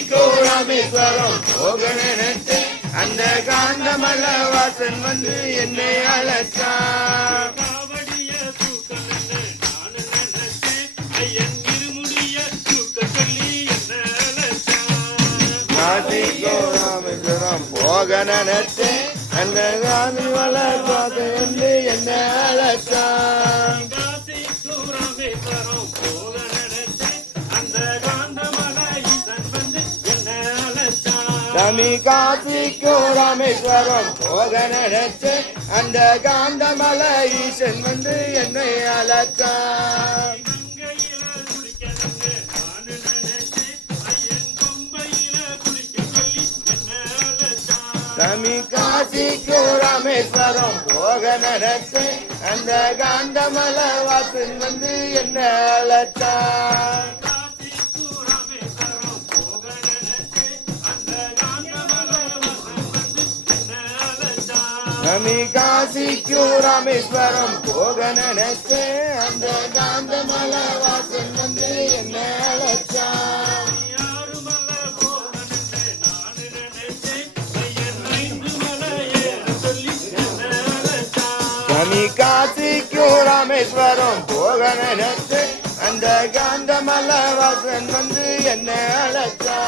கண்ணிக்கோ ராமேஸ்வரம் போக நினைத்து அந்த காந்தமல வாசன் வந்து என்னை அழைச்சா போக நினைத்து அந்த காந்தி என்ன அழைச்சா அழைச்சான். காசிக்கும் ராமேஸ்வரம் போக நினைச்சேன் அந்த காந்தமல ஈசன் வந்து என்னை அழைச்சான் கங்கையில காசிக்கும் ராமேஸ்வரம் போக நினைச்சேன் அந்த காந்தமல வாசன் வந்து என்ன அழைச்சான் அழைச்சான். சாமி காசிக்கோ ராமேஸ்வரம் போக நினைச்சேன் அந்த காந்தமல வாசன் வந்து என்ன அழைச்சான் யாருமல்ல போகணும்னு மலை ஏற சொல்லி என்ன அழைச்சான். சாமி காசிக்கோ ராமேஸ்வரம் போக நினைச்சேன் அந்த காந்தமல வாசன் வந்து என்ன அழைச்சா